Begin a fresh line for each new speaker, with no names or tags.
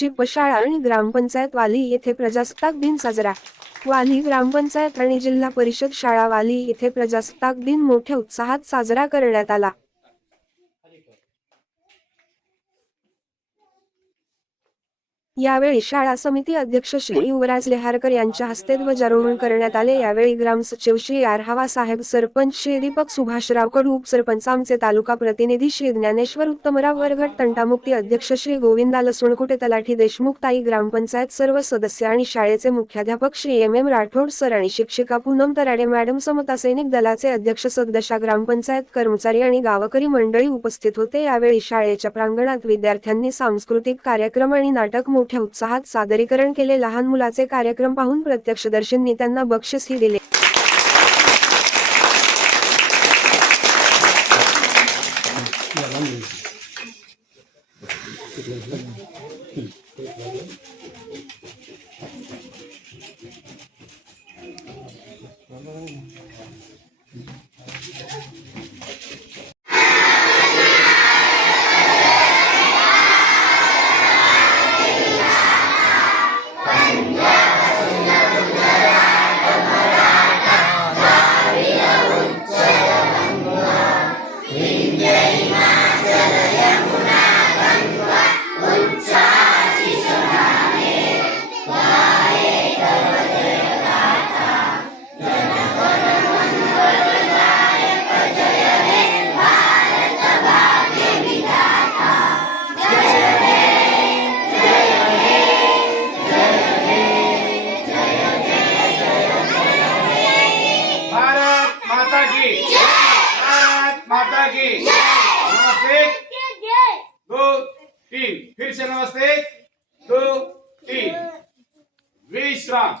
Zip पशाळा आणि ग्रामपंचायत वाली येथे प्रजासत्ताक दिन साजरा. वाली ग्रामपंचायत आणि जिल्हा परिषद शाळा वाली येथे प्रजासत्ताक दिन मोठ्या उत्साहात साजरा करण्यात आला. यावेळी शाळा समिती अध्यक्ष श्री युवराज लेहारकर यांच्या हस्ते ध्वजारोहण करण्यात आले. यावेळी ग्रामसचिव श्री आरहावा साहेब सरपंच श्री दीपक सुभाषराव कडू उपसरपंच आमचे तालुका प्रतिनिधी श्री ज्ञानेश्वर उत्तमराव वरघट तंटामुक्ती अध्यक्ष श्री गोविंदा लसुणकुटे तलाठी देशमुख ताई ग्रामपंचायत सर्व सदस्य आणि शाळेचे मुख्याध्यापक Shri M M Rathod sir आणि शिक्षिका पूनम तराडे मॅडम समता सैनिक दलाचे अध्यक्ष सदशा ग्रामपंचायत कर्मचारी आणि गावकरी मंडळी उपस्थित होते. यावेळी शाळेच्या प्रांगणात विद्यार्थ्यांनी सांस्कृतिक कार्यक्रम आणि नाटक मोठ्या उत्साहात सादरीकरण केले. लहान मुलाचे कार्यक्रम पाहून प्रत्यक्षदर्शींनी त्यांना बक्षीसही दिले.
की। भारत माता की। नमस्ते। दो तीन। फिर से नमस्ते। दो तीन। विश्राम।